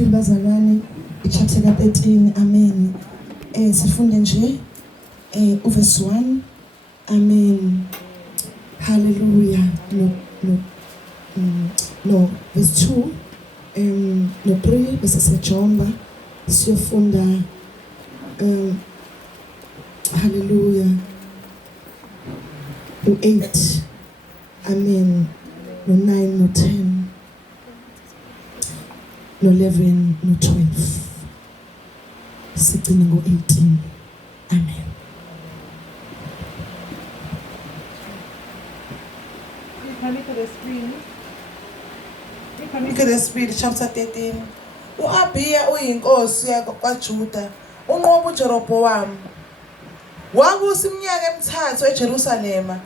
Sibili bazalwane ichapter ka 13 amen. Sifunde nje uverse 1 amen. Hallelujah. No verse 2 no 3 bese siyajomba siyofunda hallelujah no 8 amen no 9 no 10 no 11 no 12 sigcine ngo 18 amen. Look at the speed, chapter 13. U-Abiya uyinkosi kwaJuda, unqoba uJerobhowamu. Wabusa iminyaka emithathu eJerusalema.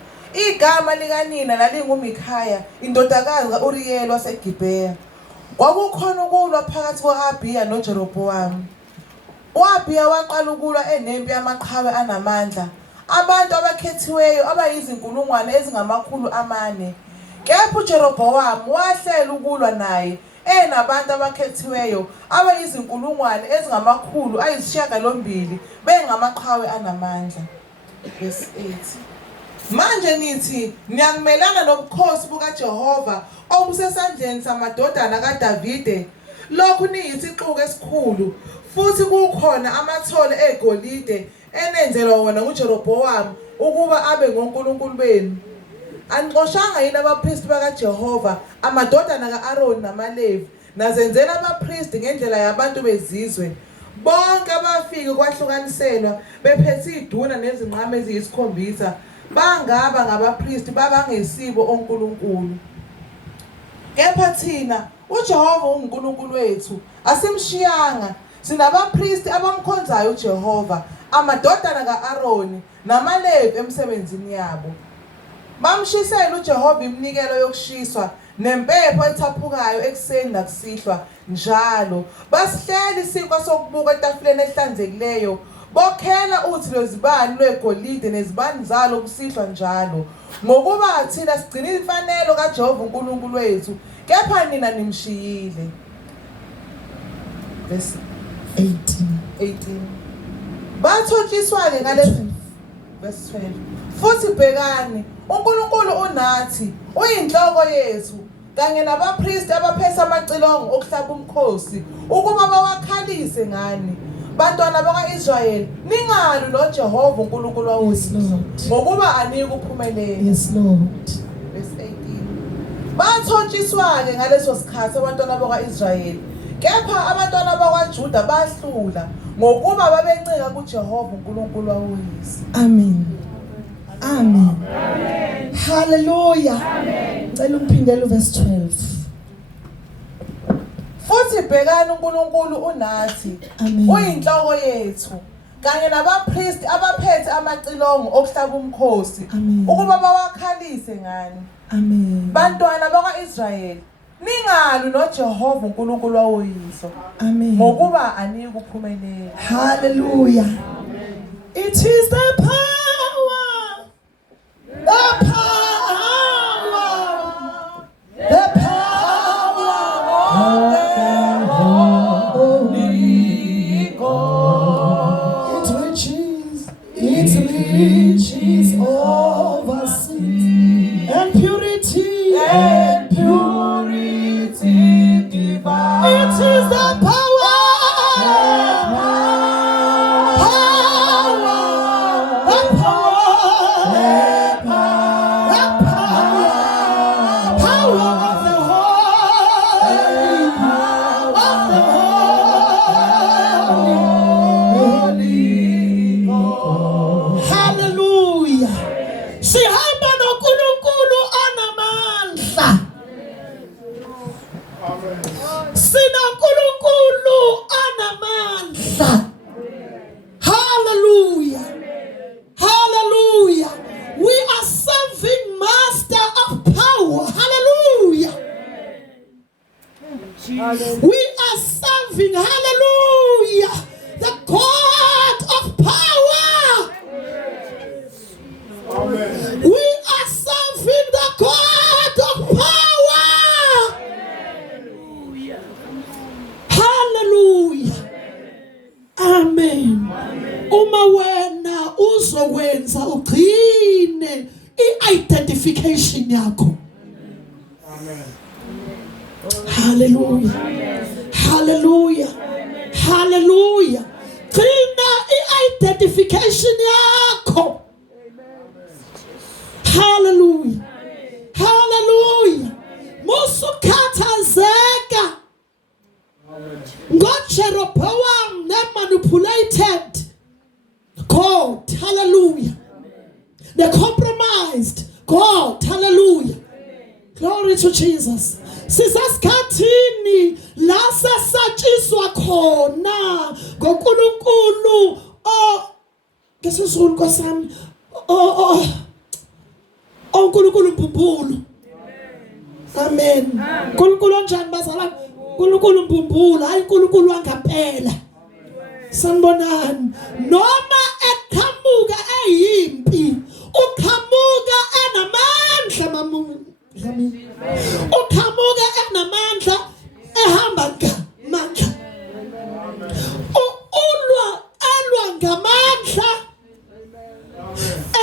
Igama likanina lalinguMikhaya, indodakazi ka-Uriyeli waseGibheya. Kwakukhona ukulwa phakathi kwa-Abiya noJerobhowamu. U-Abiya waqala ukulwa enempi yamaqhawe anamandla. Abantu abakhethiweyo abayizinkulungwane ezingama400. Kepha uJerobhowamu wahlela ukulwa naye enabantu abakhethiweyo abayizinkulungwane ezingama800 bengamaqhawe anamandla. Verse 8. Manje nithi niyakumelana nobukhosi bukaJehova obusesandleni samadodana kaDavide. Lokhu niyisixuku esikhulu futhi kukhona amathole egolide enenzelwa wona uJerobhowamu ukuba abe ngonkulunkulu benu. Anixoshanga yini abaphristi bakaJehova, amadodana ka-Aroni namaLevi, nazenzela abaphristi ngendlela yabantu bezizwe? Bonke abafike kwahlukaniselwa bephethe iduna nezinqama eziyisikhombisa bangaba ngabaphristi babangesibo onkulunkulu. Kepha thina uJehova uNkulunkulu wethu asimshiyanga, sinabaphristi abamkhonzayo uJehova, amadodana ka-Aroni namaLevi emsebenzini yabo. Bamshisela uJehova iminikelo yokushiswa nempepho ethaphukayo ekuseni nakusihlwa njalo. Basihlela isinkwa sokubuka etafuleni ehlanzekileyo. Bokhela uthi lwezibani lwegolide nezibani zalo kusihlwa njalo. Ngokuba thina sigcina imfanelo kaJehova uNkulunkulu wethu, kepha nina nimshiyile. Verse 18. Bathotshiswa-ke ngalesi verse 12. Futhi bhekani, uNkulunkulu unathi, uyinhloko yethu, kanye nabaphristi abaphethe amacilongo okuhlaba umkhosi, ukuba bawakhalise ngani. Bantwana bakwa-Israyeli, ningalwi noJehova uNkulunkulu wethu, ngokuba anike uphumelele. Yes Lord. Verse 18. Bathotshiswa-ke ngaleso sikhathi abantwana bakwa-Israyeli, kepha abantwana bakwaJuda bahlula ngokuba babencika kuJehova uNkulunkulu wawoyise. Amen. Amen. Amen. Hallelujah. Amen. Ngicela ungiphindele uverse 12. Futhi bhekani uNkulunkulu unathi, uyinhloko yethu, kanye nabaphristi abaphethe amacilongo okuhlaba umkhosi, ukuba bawakhalise ngani. Amen. Bantwana bakwa-Israyeli, ningalwi noJehova uNkulunkulu wawoyise. Amen. Ngokuba anike uphumelele. Hallelujah. Amen. It is the power. The power of the Holy God. It reaches over sin and purity divine. It is the power. We are serving, hallelujah, the God of power. Amen. We are serving the God of power. Hallelujah. Hallelujah. uma wena uzokwenza ugcine i-identification yakho. Hallelujah. Hallelujah. Hallelujah. Gcina i-identification yakho. Hallelujah. Hallelujah. Musukhathazeka ngoJeroboam ne-manipulated God. Hallelujah. They compromised God. Hallelujah. Glory to Jesus. Sisasikhathini la sasatshiswa khona ngoNkulunkulu ngesizulu kwasami uNkulunkulu mbumbulu. Amen. uNkulunkulu onjani bazalwane? uNkulunkulu mbumbulu, hayi uNkulunkulu wangaphela. Sanibonani? Noma eqhamuka eyimpi, uqhamuka enamandla mamuni. Uqhamuka enamandla ehamba ngamandla. Elwa ngamandla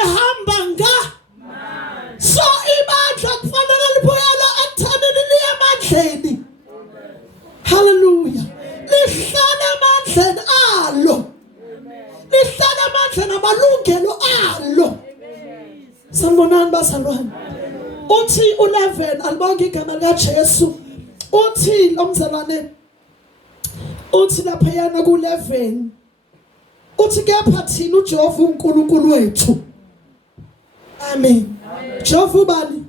ehamba ngamandla. So ibandla kufanele libuyela ekuthaneni liye emandleni. Hallelujah. Lihlala emandleni alo. Lihlala emandleni amalungelo alo. Sanibonani bazalwane? Uthi 11 alibonke igama lika Jesu. Uthi lomzalwane uthi lapha yana ku 11 uthi kepha thina uJehova uNkulunkulu wethu. Amen. Jehova ubani?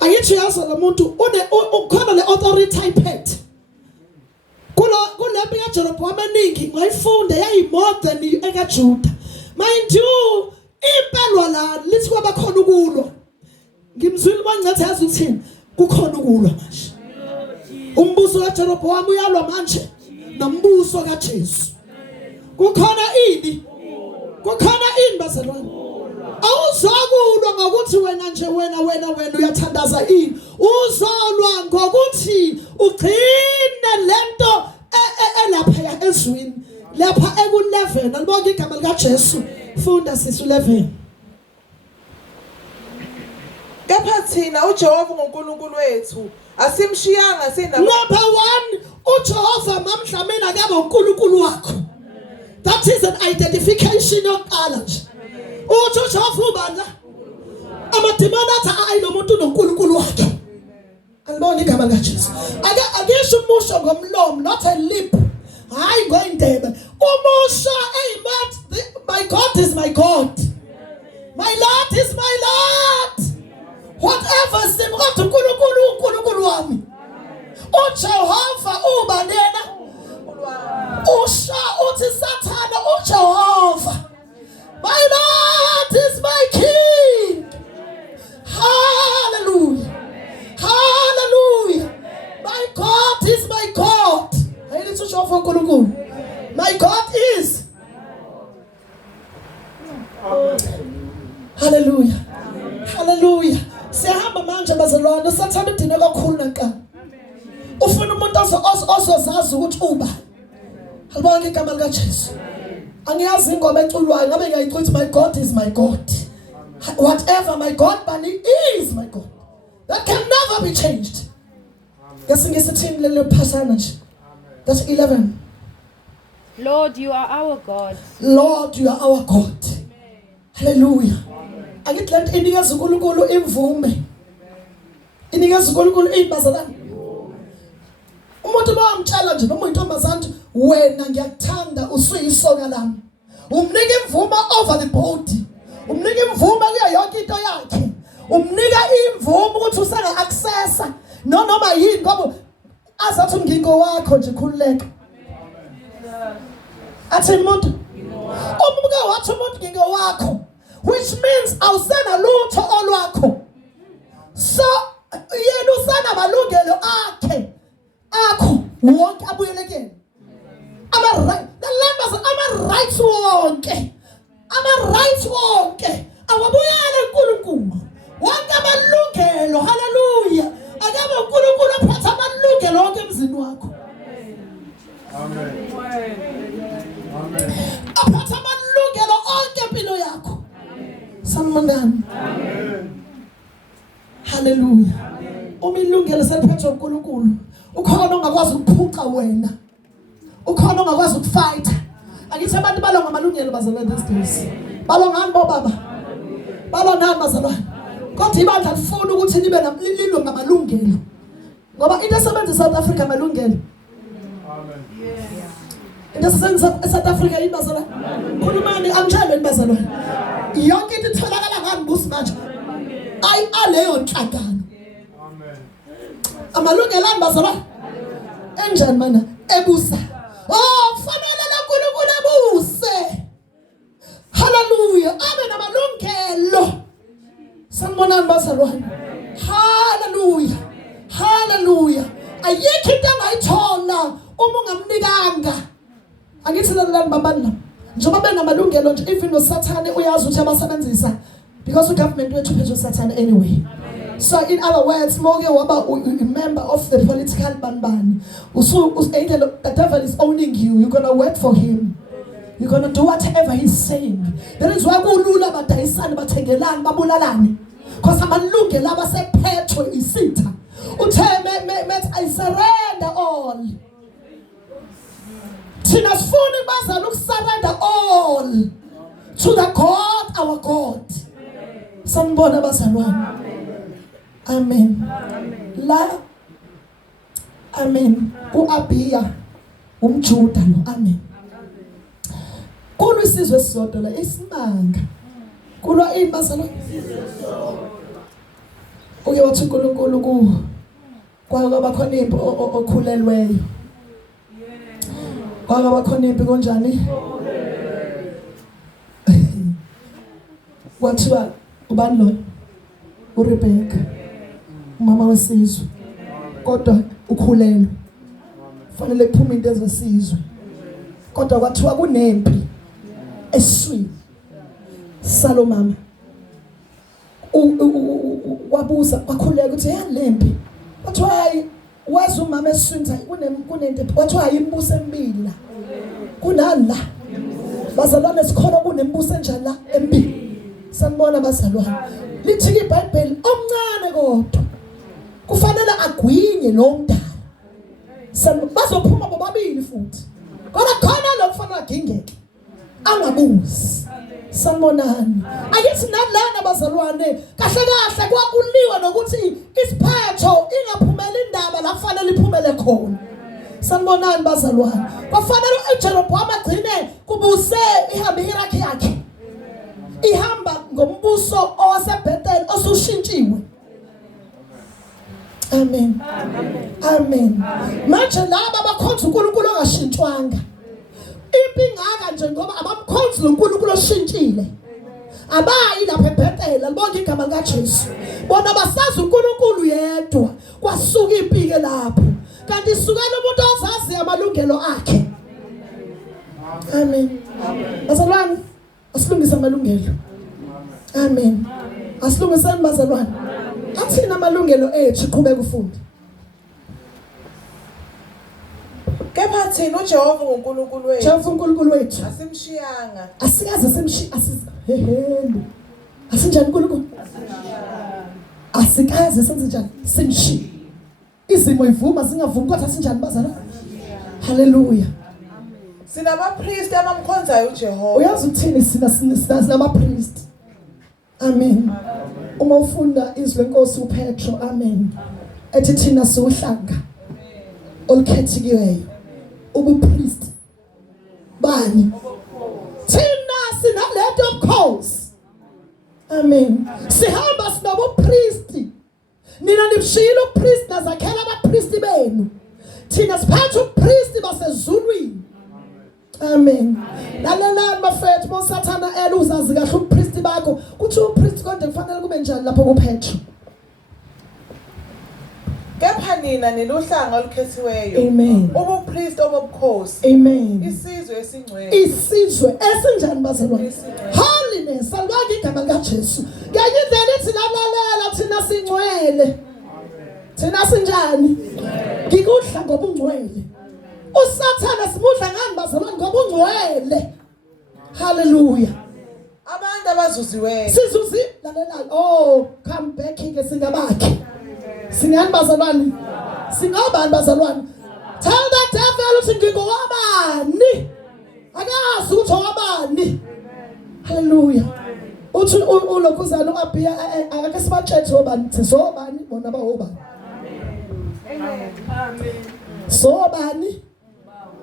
Ayithi yazo lo muntu ukhona le authority type. Kulempi kaJeroboam eningi ngayifunde yayi more than ekaJuda. Mind you, impelwa la lithi kwaba khona ukulwa. Ngimzwile bangathi yazi uthini kukhona ukulwa manje. Umbuso kaJeroboam uyalwa manje nombuso kaJesu. Kukhona ini? Kukhona ini bazalwane? Awuzokulwa ngokuthi wena nje wena uyathandaza ini. Uzolwa ngokuthi ugcine lento elapha ezwini. Lapha eku11 alibonke igama lika Jesu. Funda sisi 11. Kepha thina uJehova uNkulunkulu wethu asimshiyanga sinabo. Number 1, uJehova mamhla mina akabe uNkulunkulu wakho. That is an identification yokuqala nje. Uthi uJehova ubani la? Amadimoni athi hayi lo muntu uNkulunkulu wakhe. Alibona igama likaJesu. Akesho umusho ngomlomo, not a lip. Hayi ngoindebe. Umusho my God is my God. My Lord is my Lord. Whatever simgothi uNkulunkulu wami. uJehova uba nena. Usha uthi Sathana uJehova. My Lord is my King. Hallelujah. Hallelujah. My God is my God. Hayi lithi uJehova uNkulunkulu. My God is. Hallelujah. Hallelujah. Siyahamba manje bazalwane, Sathana udine kakhulu nankani. Ufuna umuntu ozozazi ukuthi uba. Alibonke igama lika Jesu. Angiyazi ingoma eculwayo ngabe ngiyayicuthi my God is my God. Whatever my God bani is my God. That can never be changed. Ngesingisi lelo phasana nje. That's 11. Lord, you are our God. Lord, you are our God. Hallelujah. Angithi lento inikeza uNkulunkulu imvume. Inikeza uNkulunkulu ibazalana. Umuntu bawamtshela nje noma intombazana wena ngiyakuthanda usuyisoka lami. Umnika imvume over the body. Umnika imvume kuyo yonke into yakhe. Umnika imvume ukuthi usanga accessa noma yini ngoba azathi umngingo wakho nje khululeka. Athi umuntu umuka wathi umuntu ngingo wakho, which means awusena lutho olwakho. So yena usana malungelo akhe wonke abuyelekene. Ama-rights wonke. Ama-rights wonke awabuyele uNkulunkulu. Wonke amalungelo, hallelujah. Akabe uNkulunkulu aphathe amalungelo wonke emzini wakho. Amen. aphethe amalungelo onke empilo yakho. Sanibonani. Hallelujah. Uma ilungelo seliphethwe uNkulunkulu, ukhona ongakwazi ukuphuca wena. Ukhona ongakwazi ukufight. Angithi abantu balonga amalungelo bazalwane these days. Balongani bo baba? Balongani bazalwane? Kodwa ibandla lifuna ukuthi libe namlilo ngamalungelo. Ngoba into esebenza eSouth Africa amalungelo. Amen. Into esebenza eSouth Africa ibazalwane. Khulumani angitshele ibazalwane. Yonke into itholakala ngani busi manje? Aleyo nhlangano. Amen. Amalungelo ambazalwane. Enjani mana? Ebusa. Oh, kufanele uNkulunkulu abuse. Hallelujah. Abe namalungelo. Sanibonani bazalwane. Hallelujah. Hallelujah. Ayikho into angayithola uma ungamnikanga. Angithi lalani babani la. Njengoba benamalungelo nje even uSathane uyazi ukuthi abasebenzisa because ugovernment wethu phezulu uSathane anyway. So in other words, moke waba a member of the political banban. The devil is owning you. You're gonna work for him. You're gonna do whatever he's saying. That is why kulula badayisana bathengelana babulalane. Because amalungelo abasephethwe isitha. Uthe I surrender all. Thina sifuna bazana ukusarrender all to the God, our God. Sanibona bazalwane. Amen. La Amen. uAbiya umJuda lo. Amen. Kulwa isizwe sisodwa la isimanga. Kulwa ini bazalwane? Uke wathi uNkulunkulu ku kwaba khona impi okhulelweyo. Kwaba khona impi konjani? Wathiwa ubani lo? uRebecca. Mama wesizwe. Kodwa ukhulelwe. Fanele kuphume into ezesizwe. Kodwa kwathiwa kunempi eswini. Salo mama. Wabuza kwakhuleka ukuthi yalempi. Wathiwa hayi wazi umama eswini kunento wathiwa imbuso emibili la. Kunani la? Bazalwane sikhona kunembuso enjani la emibili. Sanibona bazalwane. Lithi iBhayibheli omncane kodwa kufanele agwinye nomdala. Bazophuma bobabili futhi. Kodwa khona lo kufanele agingeke. Angabuzi. Sanibonani. Ayithi nalana bazalwane kahle kahle kwakuliwa nokuthi isiphetho ingaphumela indaba la kufanele iphumele khona. Sanibonani bazalwane. Kwafanele uJeroboam agcine kubuse ihambe iHirakhi yakhe. Ihamba ngombuso owaseBhethel osushintshiwe. Amen. Amen. Manje laba abakhonza uNkulunkulu ongashintshwanga. Impi ngaka nje ngoba abamkhonzi uNkulunkulu oshintshile. Abayi lapha eBhethel libonke igama likaJesu. Bona basazi uNkulunkulu yedwa. Kwasuka impi ke lapho. Kanti isukela umuntu ozazi amalungelo akhe. Amen. Bazalwane asilungisa amalungelo. Amen. Asilungiseni bazalwane. Athina amalungelo ethu qhubeka ufunda. Kepha thina uJehova uNkulunkulu wethu. Jehova uNkulunkulu wethu. Asimshiyanga. Asikaze asinjani uNkulunkulu? Asikaze senze njani? Simshiya. Izimo ivuma singavumi kodwa asinjani bazalwane? Hallelujah. Sinabapriest abamkhonzayo uJehova. Uyazi ukuthini sinamapriest. Amen. Uma ufunda izwi lenkosi uPetro, amen. Ethi thina siuhlanga olukhethikiweyo. Ubupriest. Bani? Thina sinalento obukhosi. Amen. Sihamba sinobupriest. Nina nimshilo upriest nazakhela abapriest benu. Thina siphatha upriest basezulwini. Amen. Lalela mafethu moSathana eluzazi kahle upriest bakho. Kuthi upriest konke kufanele kube njani lapho kuPetro. Kepha nina niluhlanga olukhethiweyo. Amen. Ubupriest obukhosi. Amen. Isizwe esingcwele. Isizwe esinjani bazalwane? Holiness. Salibonga igama likaJesu. Ngiyindlela ithi lalela thina singcwele. Thina sinjani? Ngikudla ngoba ungcwele. uSathane simudla ngani bazalwane ngoba ungcwele. Hallelujah. abantu abazuziweyo Sizuzi lalela. Oh, come back ke singabakhe. Singani bazalwane? Singabani bazalwane? Tell that devil ukuthi ngingowabani. Akazi ukuthi owabani. Hallelujah. Uthi ulokhuzana uAbiya ake sibathethe obani sobani bona bawobani. Amen. Sobani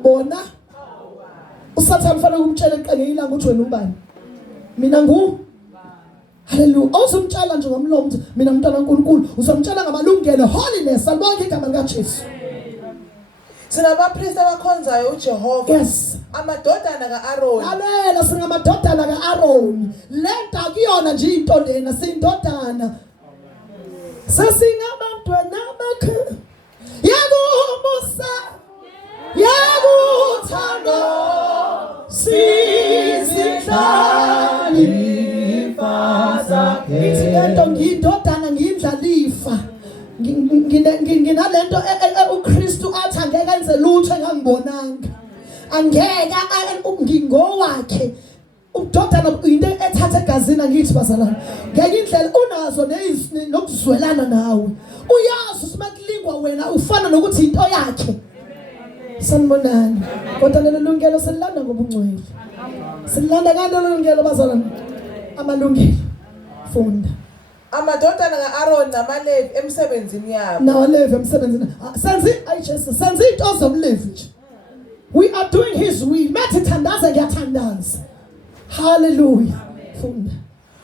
bona uSathane fanele kumtshela eqenge ilanga ukuthi wena ubani. Mina ngu Hallelujah. Awuzumtshela nje ngomlomo ukuthi mina umntwana kaNkulunkulu, uzomtshela ngamalungelo holiness alibonke igama likaJesu. sinabapriest abakhonzayo uJehova. Yes. Amadodana kaAaroni. Lalela singamadodana kaAaroni. Lenta kuyona nje into lena sindodana. Sesingabantwana bakhe. Yakumusa. Yakuthando. Sizihlalifa zakhe. Ithi lento ngiyindodana ngiyindlalifa. Nginalento uKristu athi angeke enze lutho engangibonanga. Angeke ngingowakhe. Udodana into ethatha egazini ngithi bazalwane. Ngeke indlela unazo nokuzwelana nawe. Uyazi usimakulingwa wena ufana nokuthi into yakhe. Sanibonani. Kodwa lelo lungelo selilanda ngobungcwele. Selilanda kanjalo lungelo bazalwane. Amalungelo. Funda. Amadodana kaAaroni namaLevi emsebenzini yabo. Now Levi emsebenzini. Senze into zomLevi nje. We are doing his will. Mathi thandaza ngiyathandaza. Hallelujah. Funda.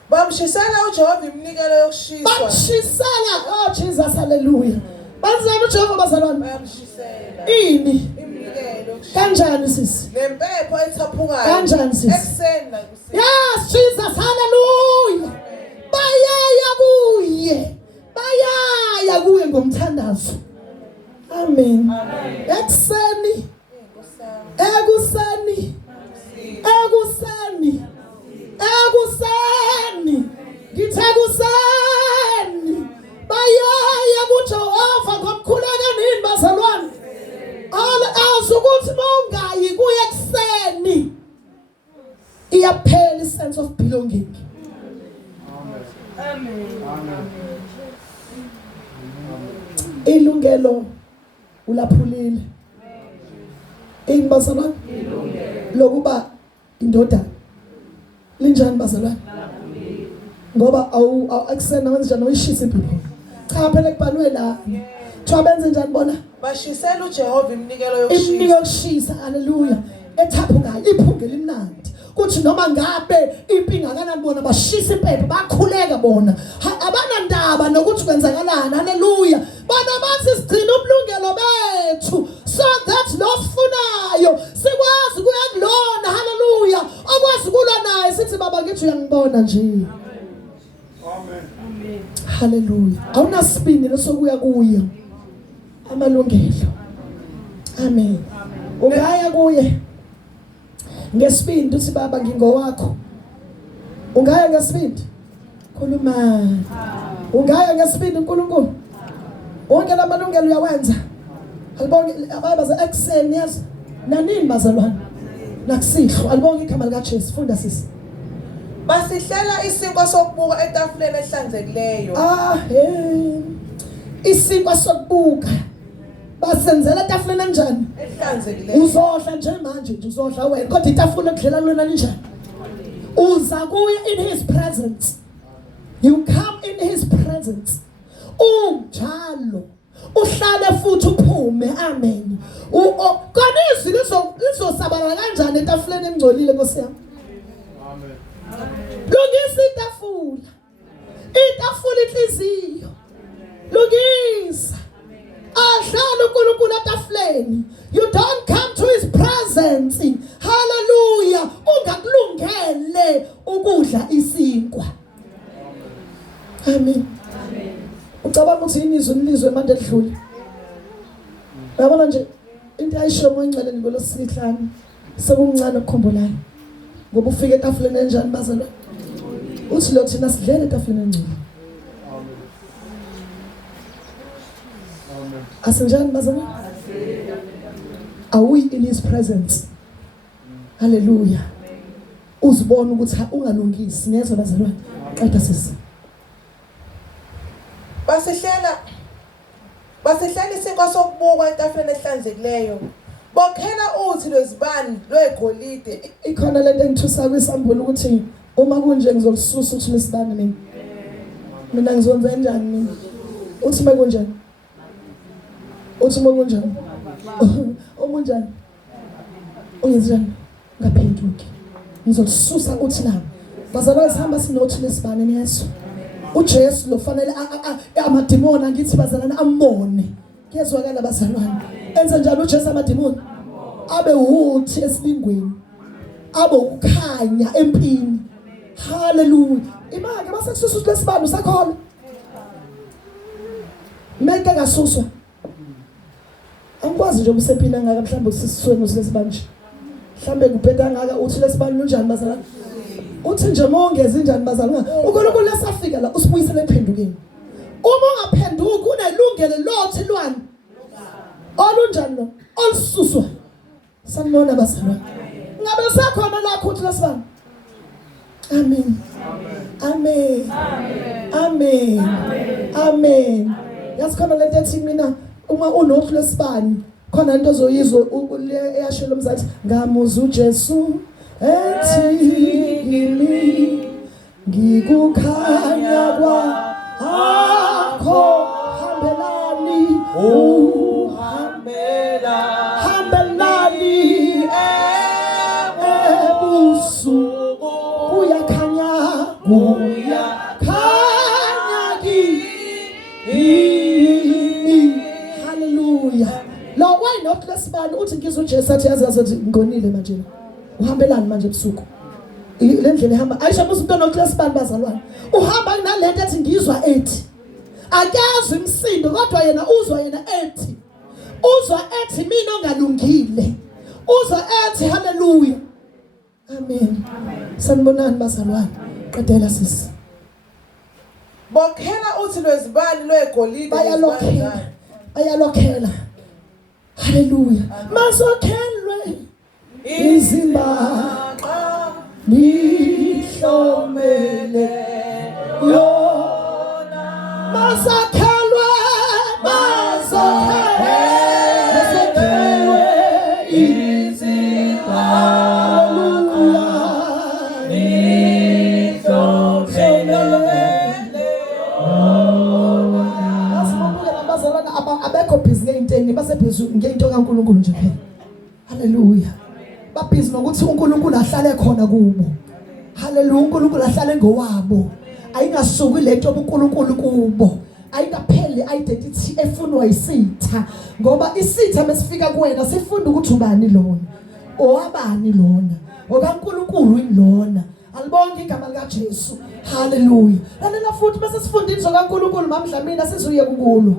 Bamshisela uJehova iminikelo yokushiswa. Bashisela. Oh Jesus, hallelujah. Banzana uJehova bazalwane. Bayamshisela. Ini. Iminikelo yokushiswa. Kanjani sisi? Nempepho ethaphukayo. Kanjani sisi? Ekseni nakuseni. Yes, Jesus, hallelujah. Bayaya kuye ngomthandazo. Amen. Ekuseni. Ngithe kuseni. Bayaya kuJehova ngomkhuleka nini bazalwane. Awuzukuthi mawungayi kuye ekuseni. Iyaphela isense of belonging. Amen. Ilungelo ulaphulile. Bazalwane lokuba indodana linjani bazalwane? Ngoba akusena wenze njani uyishisa impilo. Cha phela kubhalwe la. Twa benze njani bona? Bashisela uJehova iminikelo Iminikelo yokushisa. Hallelujah. Ethaphukayo iphunge limnandi. Kuthi noma ngabe impinga kana bona bashisa impepho bakhuleka bona. Abanandaba nokuthi kwenzakalana. Hallelujah. Bona bathi sigcina ubulungelo bethu so that losifunayo sikwazi kuya kulona. Hallelujah. Akwazi kulwa naye sithi baba ngithi uyangibona nje. Amen. Hallelujah. Awunasibindi lesokuya kuye amalungelo. Amen. Ungaya kuye ngesibindi uthi baba ngingowakho. Ungaya ngesibindi. Khuluma. Ungaya ngesibindi uNkulunkulu. Wonke lamalungelo uyawenza. Alibonge ababaza ekseni yazi. Nanini bazalwane. Nakusihlo alibonge igama likaJesu. Funda sisi. Basihlela isinkwa sokubuka etafuleni ehlanzekileyo. Isinkwa sokubuka. Basenzela etafuleni kanjani? Ehlanzekileyo. Uzodla nje manje nje uzodla wena kodwa itafula ekudlela lona linjani? Uza kuye in his presence. You come in his presence. Unjalo. Uhlale futhi uphume. Amen. Kanizwi lizosabala kanjani etafuleni engcolile Nkosi yami? Amen. Lungisa itafula. Itafula inhliziyo. Lungisa. Ahlala uNkulunkulu etafuleni. You don't come to his presence. Hallelujah. Ungakulungele ukudla isinkwa. Amen. Ucabanga ukuthi yini izwe manje edlule? Yabona nje into ayisho moyincane ngolosihlanu sekuncane ukukhumbulayo. Ngoba ufike etafuleni enjani bazalwane? Uthi lo thina sidlela etafuleni encane. Asenjani bazalwane? Are we in his presence? Hallelujah. uzibona ukuthi ungalungisi ngezwe bazalwane. Qeda sisi. Basihlela isinkwa sokubukwa etafuleni ehlanzekileyo. Bokhela uthi lwezibani lwegolide. Ikhona lento engithusa kwisambulo ukuthi uma kunje ngizolisusa uthi lesibani mina ngizonza kanjani mina? Uthi makunjani? Uthi makunjani? Omunjani? Uyenzani? Ngaphenduki. Ngizolisusa uthi la. Bazalwane sihamba sinothi lesibani niyezwa. uJesu lo fanele amadimoni angithi bazalwane ambone. Kuyezwakala bazalwane. Enze njalo uJesu amadimoni abe uthi esilingweni. Abe ukukhanya empini. Hallelujah. Imake basekususa lesibani sakhona. Meke kasuswa. Angikwazi nje umsepina ngaka mhlawumbe usisweni usilesibani nje. Mhlawumbe kuphetha ngaka uthi lesibani lunjani bazalwane. Uthi nje mongeze injani bazalwane. uNkulunkulu lesafika la usibuyisele ephendukeni. Uma ungaphenduki unelungelo lothi lwani. Olunjani lo? Olususwa. Sanibona bazalwane. Ngabe sakhona la kuthi lesibani. Amen. Amen. Amen. Amen. Yasikhona lento ethi mina uma unothi lesibani khona into ozoyizwa eyasho lo mzathi ngamuza uJesu ethi kimi ngikukhanya kwakho hambelani hambelani ebusuku kuyakhanya hallelujah. Lo why not lesibani uthi ngizwe uJesu athi yazi ngonile manje uhambelani manje ebusuku le ndlela ehamba ayisho musu into noklesibani bazalwane uhamba nalento ethi ngizwa ethi akazi imsindo kodwa yena uzwa yena ethi mina ongalungile uzwa ethi hallelujah. Amen. Sanibonani bazalwane qedela sisi bokhela uthi lwezibani lwegolide bayalokhela hallelujah. Masokhelwe izimbaqa nihlomele yona masakhelwe izimbaqa nihlomele yona. Asibukela abazalwana abekho busy ngeyinteni basebhizi ngento kaNkulunkulu nje phela. Hallelujah. Babhizi nokuthi uNkulunkulu ahlale khona kubo. Hallelujah. uNkulunkulu ahlale ngowabo. Ayingasuki lento uNkulunkulu kubo. Ayikapheli identity efunwa isitha ngoba isitha mesifika kuwena sifunda ukuthi ubani lona. Owabani lona. OkaNkulunkulu ilona. Alibonke igama lika Jesu. Hallelujah. Lalela futhi bese sifunda inzo kaNkulunkulu mamdlamini sizuye kukulo.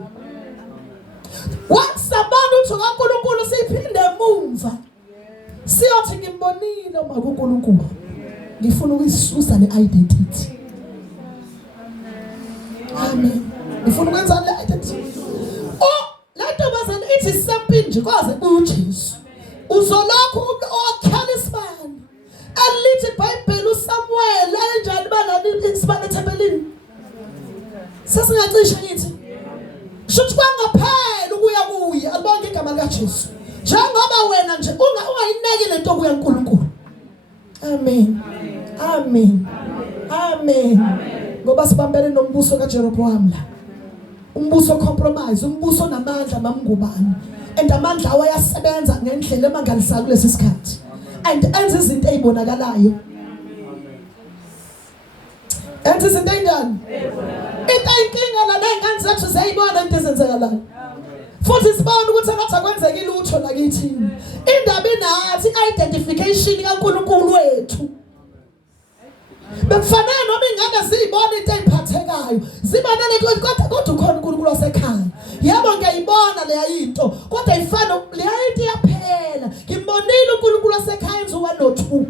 Wakusabana uthi kaNkulunkulu siphinde emumva. Siyothi ngimbonile uma kuNkulunkulu. Ngifuna ukuyisusa le-identity. Amen. Ngifuna ukwenza le-identity. Lento bazana ithi sempini nje kwaze uJesu. Uzolokhu okhela isibani. Alithi iBhayibheli uSamuel enjani balani isibani ethempelini. Sesingacisha ngithi. Shuthi kwangaphela ukuya alibonke igama lika Jesu. Njengoba wena nje ungayineki lento kuya uNkulunkulu. Amen. Amen. Amen. Ngoba sibambene nombuso kaJeroboam la. Umbuso compromise, umbuso namandla mamngubani. And amandla awayasebenza ngendlela emangalisayo kulesi sikhathi. And enza izinto ezibonakalayo. Enza izinto enjani? Into inkinga la nengane zethu ziyibona into ezenzekalayo. Futhi sibona ukuthi engathi akwenzeki lutho lakithi. Indaba inathi identification kaNkulunkulu wethu. Bekufanele noma ingane ziyibona into eziphathekayo. Zibanele kodwa ukhona uNkulunkulu wasekhaya. Yebo ngiyayibona leya into kodwa ifana leya into iyaphela. Ngimbonile uNkulunkulu wasekhaya enza 1 no 2.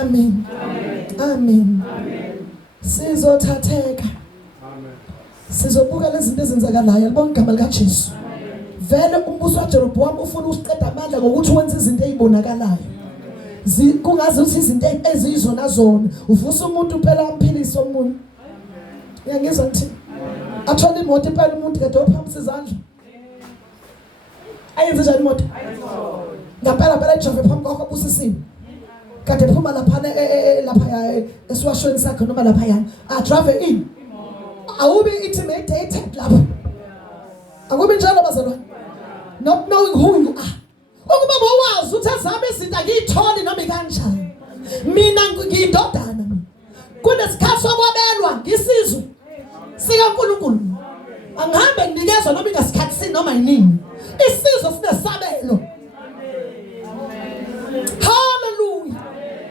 Amen. Amen. Sizothatheka. Sizobuka lezi zinto ezenzakalayo libonke igama lika Jesu. Vele umbuso kaJeroboam ufuna usiqeda amandla ngokuthi wenze izinto ezibonakalayo. kungaze uthi izinto eziyizona zona uvusa umuntu phela amphilisa omunye. Uyangizwa ngithi athola imoto phela umuntu kade ophambisa izandla. Ayenze njani imoto? Ngempela ijove phambi kwakho busisiwe. Kade phuma lapha lapha esiwashweni sakhe noma lapha yana. Drive in. Awubi intimidated lapha. Akubi njalo bazalwane. Not knowing who you are. Ukuba bawazi uthi azame izinto akuyitholi noma ikanjani. Mina ngiyindodana. Kunesikhathi sokwabelwa ngisizwe sikaNkulunkulu. Angihambe nginikezwe noma ingasikhathi noma yini. Isizwe sinesabelo. Hallelujah.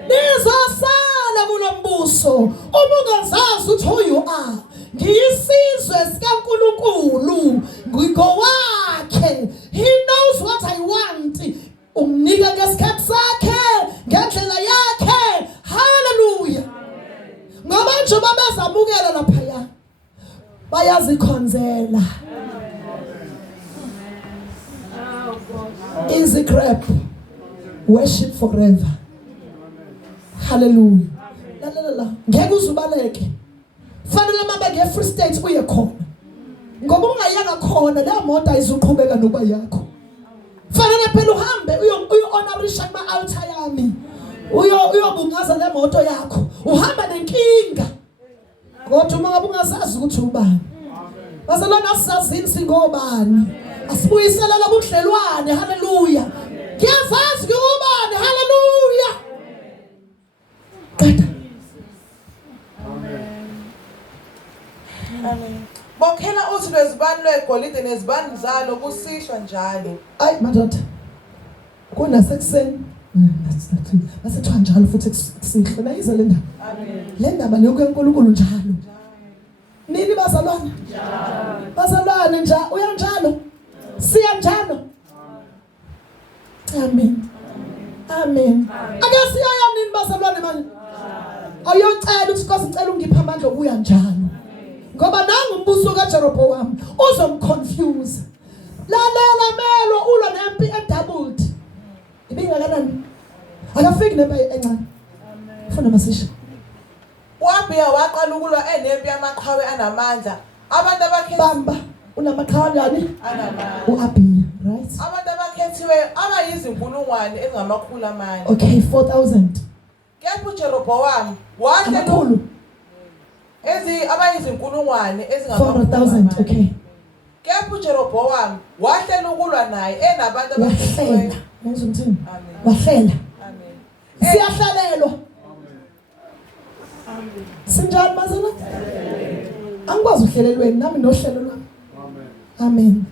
Nizosala kulombuso uma ungazazi uthi who you are. Ngiyisizwe sikaNkulunkulu, ngikowakhe. He knows what I want. Umnika ngesikhathi sakhe, ngendlela yakhe. Hallelujah. Ngoba nje babezamukela lapha bayazikhonzela. Easy grab. Worship forever. Hallelujah. La. Ngeke uzubaleke. Fanele mabe nge-Free State uye khona. Ngoba ungayanga khona le moto ayizuqhubeka nokuba yakho. Fanele phela uhambe uyo-honorisha kuma-altar yami. Uyobungaza le moto yakho. Uhamba nenkinga. Kodwa uma ngabe ungasazi ukuthi ubani. Bazalwane asizazini singobani. Asibuyisele lobudlelwane. Hallelujah. Ngiyazazi ngubani. Hallelujah. Amen. Bokhela uthi lwezibani lwegolide nezibani zalo kusishwa njalo. Ayi madoda. Kunasekuseni. Basethiwa njalo futhi kusihle nayize le ndaba. Amen. Le ndaba leyokuNkulunkulu njalo. Nini bazalwane? Njalo. Bazalwane njalo uyanjalo. Siya njalo. Amen. Amen. Ake siyoya nini bazalwane manje? Ayocela ukuthi Nkosi ngicela ungiphe amandla obuya njalo. Ngoba nangu umbuso kaJeroboam uzomconfuse. Lalela melo ulwa nempi edoubled. Ibingakanani? Akafiki nempi encane. Funa masisha. UAbiya waqala ukulwa enempi yamaqhawe anamandla. Abantu abakhethiwe Bamba unamaqhawe yani? anamandla. UAbiya, right? Abantu abakhethiwe abayizinkulungwane ezingamakhulu amane. Okay, 4,000. Kepha uJeroboam wahle Amakhulu. abayizinkulungwane 400,000. Okay. Kepha uJeroboam wahlela ukulwa naye enabantu abakhethiwe. Wahlela. Yenza umthini? Amen. Wahlela. Amen. Siyahlalelwa. Sinjani bazalwane? Angikwazi uhlelelweni nami nohlelo lwami. Amen.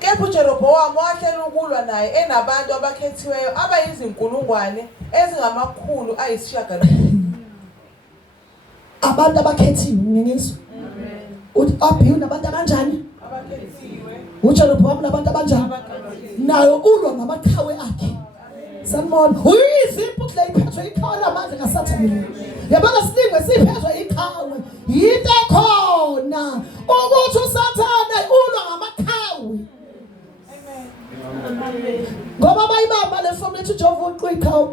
Kepha uJeroboam wahlela ukulwa naye enabantu abakhethiweyo abayizinkulungwane ezingamakhulu ayisishiyagalolunye. Abantu abakhethiwe ngiyengizwa. UAbiya unabantu abanjani? Abakhethiwe. uJeroboam nabantu abanjani? Nayo ulwa ngamaqhawe akhe. Sanibona. Uyizipho kule iphethwe iqhawe lamandla kaSathane. Yabona silingwe siphethwe iqhawe. Yinto ekhona ukuthi uSathane ulwa ngamaqhawe. Ngoba bayibamba le fomu lethi uJehova uqiqhawe.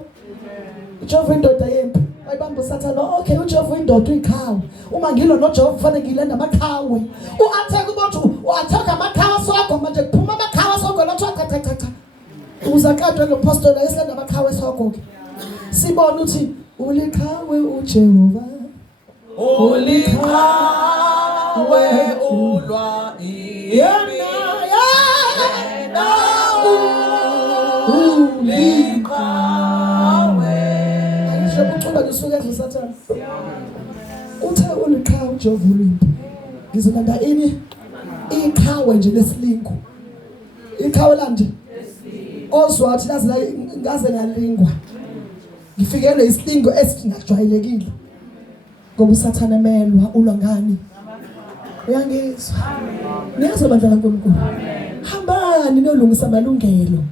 uJehova indoda yempi. Bayibamba uSathane. Okay, uJehova indoda uyiqhawe. Uma ngilo noJehova kufanele ngilenda amaqhawe. U-attack ubothi u-attack amaqhawe sakho manje kuphuma amaqhawe sakho lathi cha. Uzakadwe ngempostoli esilanda amaqhawe sakho ke. Sibona uthi uliqhawe uJehova. Uliqhawe ulwa impi. Kusuke uSathane. Uthe uliqhawe uJehova ulimpi. Ngizolanda ini? Iqhawe nje lesilingo. Iqhawe lanje. Ozwathi ngaze ngalingwa. Ngifikelwe isilingo esingajwayelekile. Ngoba uSathane emelwa ulwa ngani? Uyangizwa? Niyazi bandla kaNkulunkulu. Hambani nolungisa amalungelo.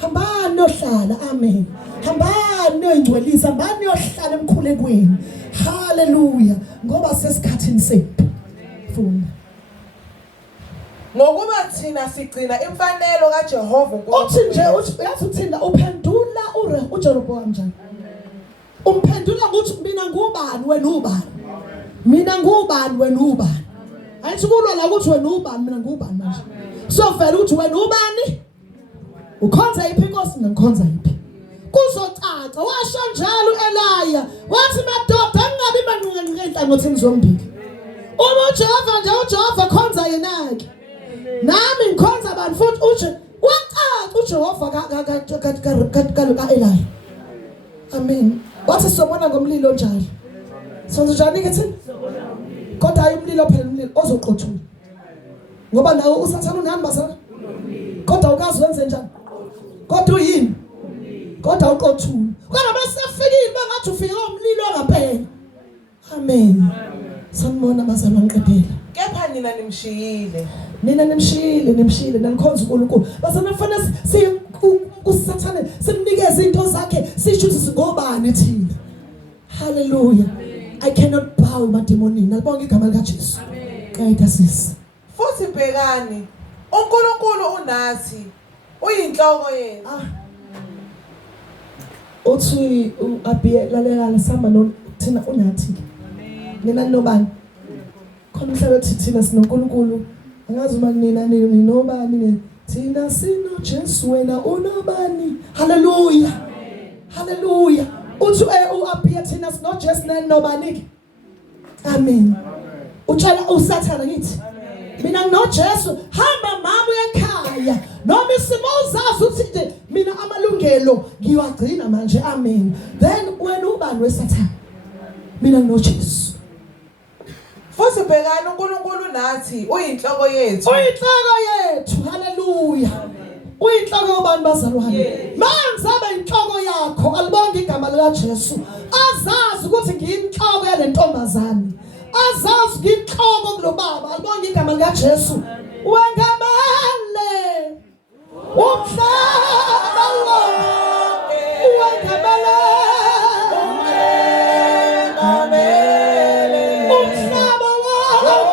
Hambani nohlala. Amen. Hambani noyingcwelisa, hambani nohlala emkhulekweni. Hallelujah. Ngoba sesikhathini sethu. Funa. Ngokuba thina sigcina imfanelo kaJehova Uthi nje uyathi uthinda uphendula uJeroboam njani. Umphendula ukuthi mina ngubani wena ubani. Mina ngubani wena ubani. Ayithi kulwa la ukuthi wena ubani mina ngubani manje. So vele ukuthi wena ubani ukhonza iphi inkosi mina ngikhonza iphi. Kuzocaca washo njalo uEliya wathi madoda angabi manqinqe enhlangothini zombili. Uma uJehova nje uJehova khonza yena-ke. Nami ngikhonza abantu futhi uthi wacaca uJehova ka-Eliya. Amen. Wathi sobona ngomlilo njalo. Sonke njani ke thina? Kodwa hayi umlilo phela umlilo ozoqothula. Ngoba nawe usathana unani bazana? Kodwa ukazi wenze njani? Kodwa uyini? Kodwa uqothula. Kodwa basefikile bangathi ufike umlilo ngaphela. Amen. Sanibona bazalwa ngiqedela. Kepha nina nimshiyile. Nina nimshiyile nanikhonza uNkulunkulu. Bazalwa kufanele kusathane simnikeze into zakhe sisho ukuthi singobani thina. Hallelujah. I cannot bow mademonini. Alibonga igama lika Jesu. Qayita sisi. Futhi bhekani, uNkulunkulu unathi, uyinhloko yethu. Uthi uAbiye lalela samba no thina unathi. Nina nobani? Khona umhlaba ethi thina sinoNkulunkulu. Angazi uma nina ninobani thina sino Jesu wena unobani. Hallelujah. Hallelujah. Uthi uAbiye thina sino Jesu nobani. Amen. Utshela usathana ngithi mina nginoJesu hamba mama ekhaya noma isimo uzazi ukuthi mina amalungelo ngiwagcina manje. Amen. Then wena ubani wesathana? Mina nginoJesu. Futhi bhekani uNkulunkulu nathi, uyinhloko yethu. Uyinhloko yethu. Hallelujah. Uyinhloko yobani bazalwane? Mangizabe inhloko yakho alibonga igama lika Jesu. Azazi ukuthi ngiyinhloko yale ntombazane. Azazi ngiyinhloko kulobaba alibonga igama lika Jesu. Wengamele umhlaba wonke. Wengamele umhlaba wonke.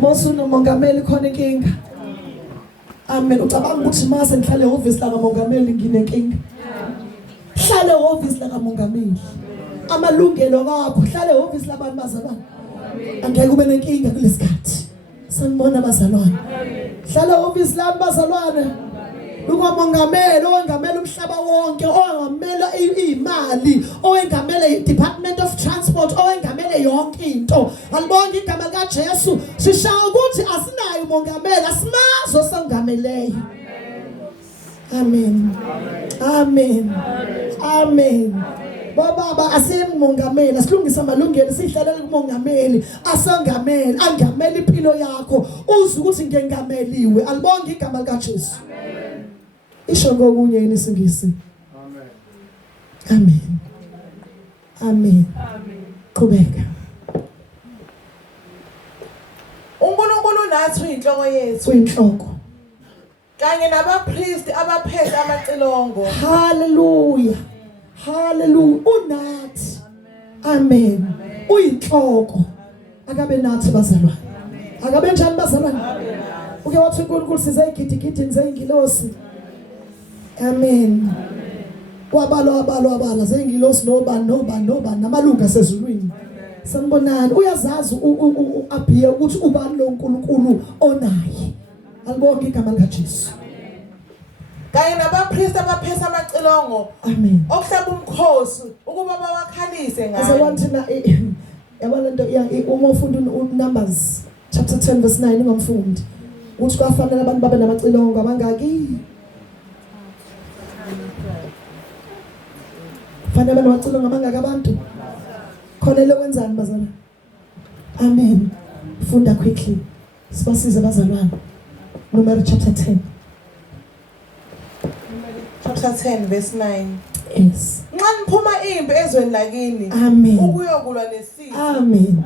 Mosuno mongameli khona inkinga. Amen. Ucabanga ukuthi mase ngihlale ehhovisi la kamongameli nginenkinga. Hlale ehhovisi la kamongameli. Amalungelo akho hlale ehhovisi labantu bazalwane. Angeke ube nenkinga kulesikhathi. Sanibona bazalwane. Hlale ehhovisi labantu bazalwane. Ukamongameli owengamela umhlaba wonke, owengamela imali, owengamela iDepartment of Transport, owengamela yonke into. Alibonga igama lika Jesu. Sishaye ukuthi asinayo umongameli, asimazo sangameleyo. Amen. Amen. Amen. Baba asiyemongameli, asilungisa amalungelo sihlalela kumongameli, asangameli, angameli impilo yakho. Uze ukuthi ngengameliwe. Alibonga igama lika Jesu. Isho ngokunye yini isingisi? Amen. Amen. Qhubeka. uNkulunkulu nathi uyinhloko yethu. Uyinhloko. Kanye nabapriest abaphethe amacilongo. Hallelujah. Hallelujah. Unathi. Amen. Uyinhloko. Akabe nathi bazalwane. Akabe njani bazalwane? Uke wathi uNkulunkulu size igidigidi nzengilosi. Amen. Wabala zengilosi nobani namalunga sezulwini. Sanibonani uyazazi uAbiye ukuthi ubani lo uNkulunkulu onaye. Alibonga igama lika Jesu. Kanye nabapriest abaphethe amacilongo. Amen. Okuhlaba umkhosi ukuba bawakhalise ngayo. Azalwane thina yabona into uma ufunda uNumbers chapter 10 verse 9 ingomfundi. Uthi kwafanele abantu babe namacilongo abangaki? Fanele namacilongo amangaki abantu? Khona lokwenzani bazalwane? Amen. Funda quickly. Sibasize bazalwane. Number chapter 10. Chapter 10 verse 9. Yes. Nxa niphuma impi ezweni lakini Amen. ukuyokulwa nesizwe. Amen.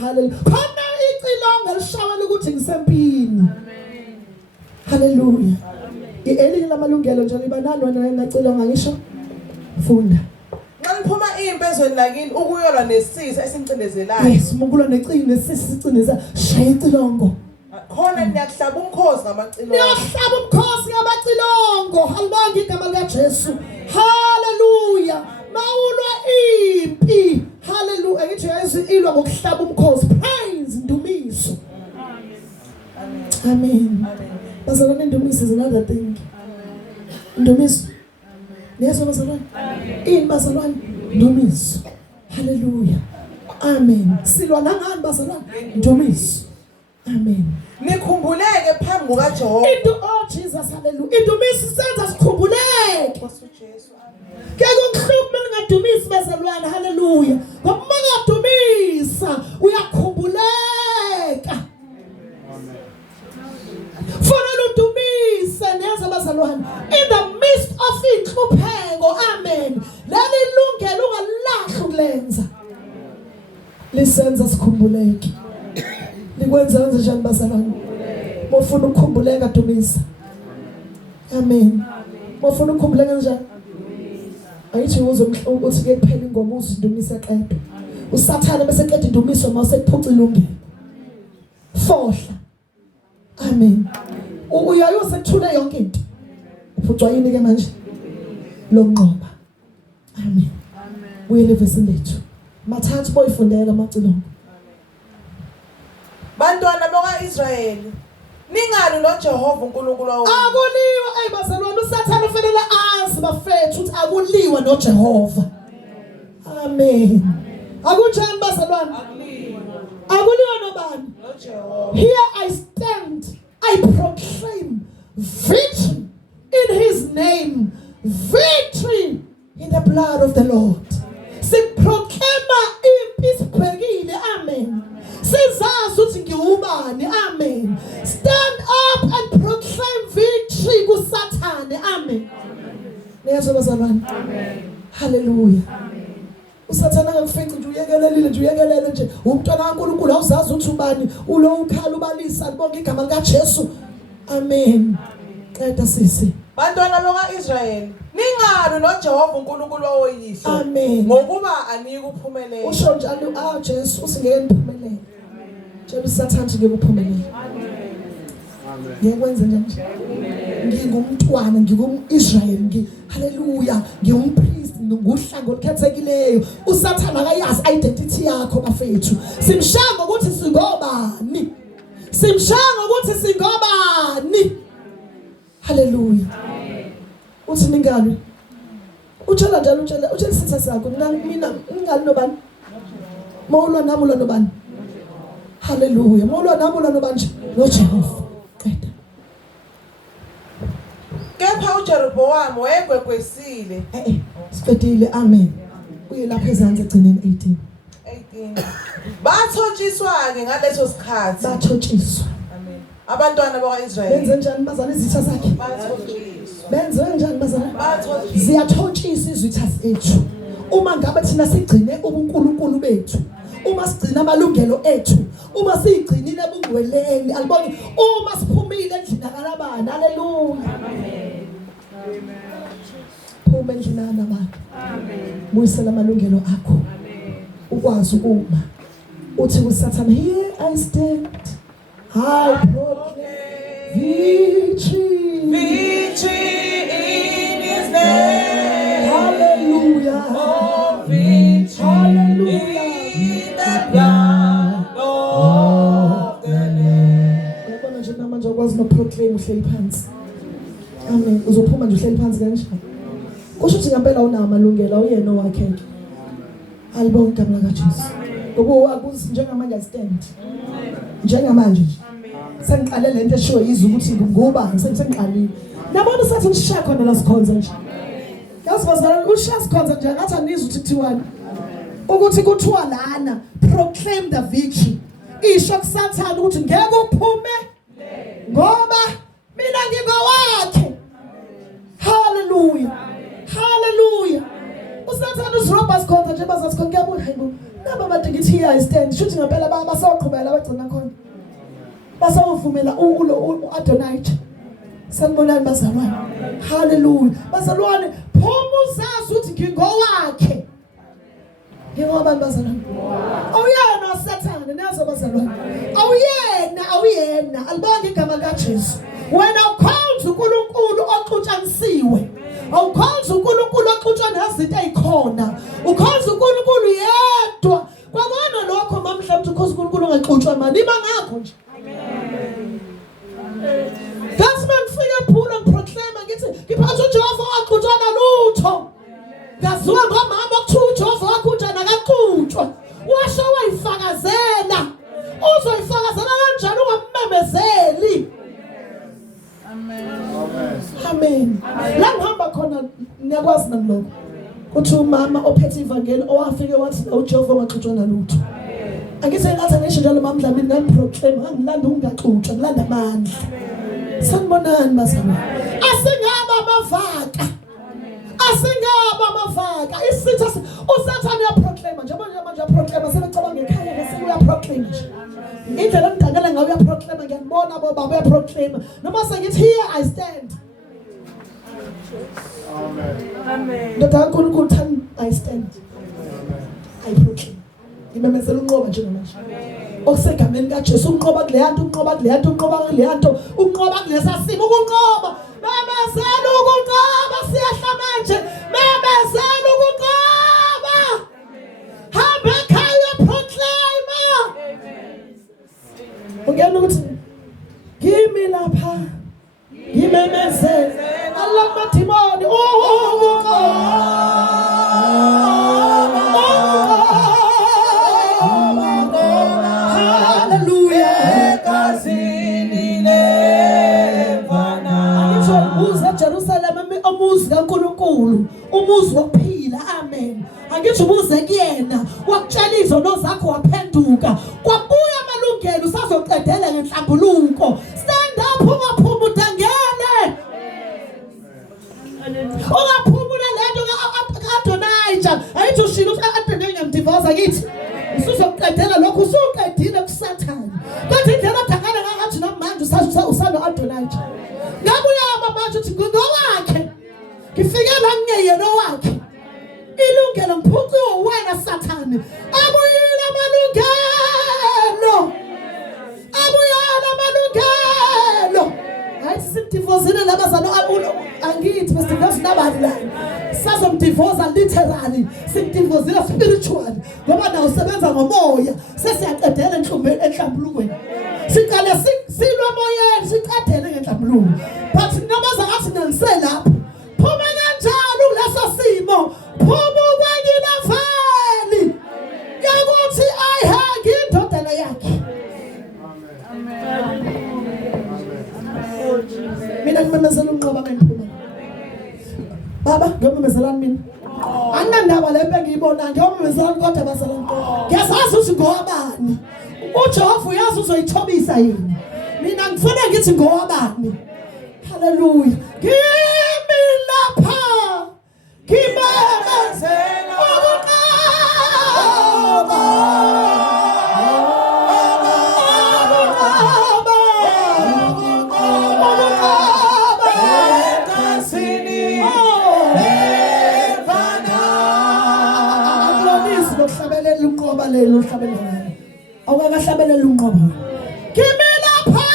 Hallelujah. Khona icilongo lishawela ukuthi ngisempini. Amen. Hallelujah. Elinye lamalungelo nje libanalo ngacilonga ngisho. Funda. Nxa niphuma impi ezweni lakini ukuyolwa nesizwe esincindezelayo. Yes, mukulwa necine sisicindeza shaya icilongo. Khona niyakuhlaba umkhosi ngamacilongo. Niyahlaba umkhosi ngamacilongo. Halibonga igama likaJesu. Hallelujah. Mawulwa impi. Hallelujah. Ngithi yazi ilwa ngokuhlaba umkhosi. Praise Ndumiso. Amen. Bazalwane Ndumiso is another thing. Ndumiso. Niyazwa bazalwane? Ini bazalwane? Ndumiso. Hallelujah. Amen. Silwa nangani bazalwane? Ndumiso. Amen. Nikhumbuleke phambi kukaJehova. Oh Jesus, hallelujah. Indumiso senza sikhumbuleke. Jesu. Ke kungihlupha ningadumisi bazalwane, hallelujah. Ngoba ungadumisa uyakhumbuleka. Fanele udumise neza bazalwane. In the midst of inhlupheko, amen. Leli lungelo ungalahla ukulenza. Lisenza sikhumbuleke. Likwenza njani bazalwane? Mofuna ukukhumbuleka dumisa. Amen. Mofuna ukukhumbuleka njani? Ayithi uthi ke kuphela ingoma uzindumisa qedwe. Usathana bese qeda indumiso mawusephuca ilungelo. Fohla. Amen. Uyayo sekuthule yonke into. Uphucwa yini ke manje? Lonqoba. Amen. Uyele verse lethu. Mathathu boyifundela amacilongo. Bantwana bakwaIsrayeli ningali noJehova uNkulunkulu wenu. Akuliwa bazalwane usathana ufanele azi bafethu ukuthi akuliwa noJehova. Amen. Akunjani bazalwane? Akuliwa nobani? noJehova. Here I stand, I proclaim victory in his name, victory in the blood of the Lord. Siproclaima impi sibhekile. Amen. Sizazi ukuthi ngiwubani. Amen. Stand up and proclaim victory kuSathane. Amen. Niyazwa bazalwane? Amen. Hallelujah. Amen. uSathane angakufici nje uyekelelile nje uyekelele nje umntwana kaNkulunkulu awuzazi ukuthi ubani ulo ukhala ubalisa libonke igama likaJesu. Amen. Qeda sisi. Bantwana bakwaIsrayeli ningali noJehova uNkulunkulu woyihlo. Amen. Ngokuba anike uphumelele. Usho njalo Jesu usingeke niphumelele. Tshela uSathane ngeke uphumelele. Amen. Ngiyakwenza nje. Ngingumntwana ngingumIsrayeli hallelujah ngiyumpriest nguhlango olukhethekileyo. uSathane akayazi identity yakho bafethu. Simshanga ukuthi singobani. Simshanga ukuthi singobani. Hallelujah. Amen. Uthi ningani? Utshela njalo utshela isitha sakho mina ngingani nobani? Mawulwa nami ulwa nobani? Hallelujah. Mawulwa nami ulwa nobani? noJehova. Qeda. Kepha uJeroboamu wayegwegwesile. Siqedile. Amen. Uye lapha ezansi egcineni 18. Bathotshiswa ke ngaleso sikhathi. Bathotshiswa. Amen. Abantwana bakwaIsrayeli benze njani bazana izitha zakhe? bathotshiswa. Benze njani bazana? Bathotshiswa. Ziyathotshisa izitha zethu. Uma ngabe thina sigcine ubuNkulunkulu bethu, uma sigcina amalungelo ethu, uma sigcinile ubungcweleni, aliboni uma siphumile endlini yakalabani. Hallelujah. Amen. Phuma endlini yakalabani. Amen. Buyisela amalungelo akho. Amen. Ukwazi ukuma. Uthi kuSathane, here I stand. I proclaim victory. Victory in his name. Hallelujah. Oh, victory. Hallelujah. In the blood of the Lamb. Uyabona nje namanje ukwazi noproclaim uhleli phansi. Amen. Uzophuma nje uhleli phansi kanjani? Kusho ukuthi ngempela una amalungelo uyena owakhe. Alibonke igama likaJesu. Ngoba akuzi njengamanje astand. Njengamanje nje. Sengiqale lento eshiwo yizo ukuthi ngubani sengiqalile. Nabona sathi ngishiya khona la sikhonza nje. Yazi bazalwane ushiya sikhonza nje ngathi anizwe ukuthi kuthiwani. Ukuthi kuthiwa lana proclaim the victory. Isho kuSathane ukuthi ngeke uphume ngoba mina ngingowakhe. Hallelujah. Hallelujah. basikhonza nje bazasikhonza kuyabuya hayibo naba abantu ngithi here I stand shuthi ngempela basawuqhubela bagcina khona basawuvumela uAdonijah sanibonani bazalwane haleluya bazalwane phuma uzazi ukuthi ngingowakhe ngingobani bazalwane awuyena uSathane nazo bazalwane awuyena alibonge igama likaJesu wena ukhonza uNkulunkulu oxutshanisiwe awukhonza uNkulunkulu oxutshwa nezinto ezikhona ukhonza uNkulunkulu yedwa kwabona lokho mamhlanje ukhonza uNkulunkulu ongaxutshwa mani iba ngakho nje that's when ngifike ephula ngiproclaima ngithi ngiphatha uJehova waxutshwa nalutho ngaziwa ngomama okuthiwa uJehova waxutshwa nakaxutshwa washo wayifakazela uzoyifakazela kanjani ungamemezeli amen la ngihamba khona niyakwazi namloko uthi umama ophethe ivangeli owafike wathi uJehova waxutshwa nalutho angithi ngathi ngisho njalo mamdla mina ngiproclaim angilanda ungaxutshwa ngilanda amandla sanibonani bazalwane asingaba amavaka isitha uSathane uyaproclaim njengoba manje uyaproclaim sebecabanga ekhaya bese uyaproclaim nje indlela emdangela ngayo uyaproclaim ngiyabona baba uyaproclaim noma sengithi here I stand amen ndoda kaNkulunkulu thani I stand I proclaim ngimemezela unqoba njengamanje okusegameni kaJesu unqoba kuleyanto unqoba kulesa simo ukunqoba memezela ukunqoba siyahla manje memezela ukunqoba hamba ekhaya proclaim ungena ukuthi kimi lapha ngimemezela Allah mathimoni umuzi kaNkulunkulu umuzi wokuphila amen angithi ubuze kuyena wakutshela izono zakho waphenduka kwabuya amalungelo usazoqedela ngenhlambuluko stand up ungaphuma udangele ungaphumula lento kaAdonijah ayithi ushilo uAdonijah ngiyamdivoza kithi usuzoqedela lokho usuqedile kuSathane kanti indlela dangana ngathi namanje usano Adonijah ngabuya manje uthi ngowakhe ngifike la ngiyena wakhe ilungelo ngiphucuke wena Sathane abuyile amalungelo hayi sidivozile labazalo angithi besidivoza nabani la sazomdivoza literally sidivozile spiritually ngoba nawo usebenza ngomoya sesiyaqedela enhlambulukweni siqale silwa moyeni siqedele ngenhlambuluko but namaza ngathi nangiselapha phuma kanjalo kuleso simo phuma kwakina vali yakuthi ayihagi indodana yakhe amen mina ngimemezela unqoba bengiphuma baba ngiyomemezelani mina anginandaba lembe ngiyibona ngiyomemezelani kodwa bazalwane ngiyazazi ukuthi ngowabani uJehova uyazi uzoyithobisa yini mina ngifuna ngithi ngowabani haleluya kimi lapha ngimemezela lelo hlabelela awakahlabelela unqobo kimi lapha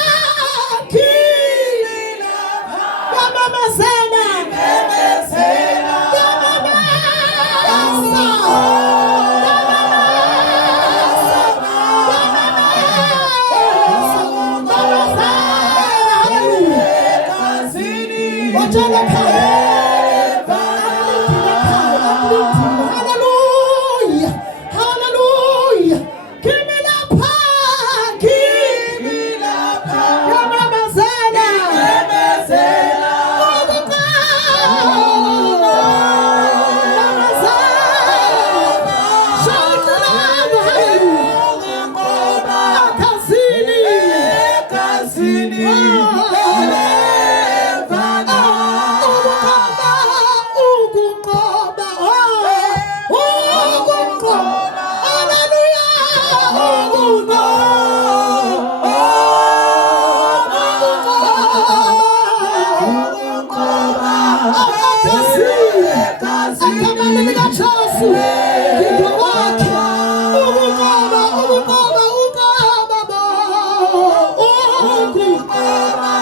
yamamazela Hallelujah. Give me the power. Give me egameni likaJesu ngingowakhe ukunqoba ukunqoba ukunqoba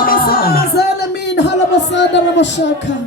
Abasana mazele mina halabasada rabashaka.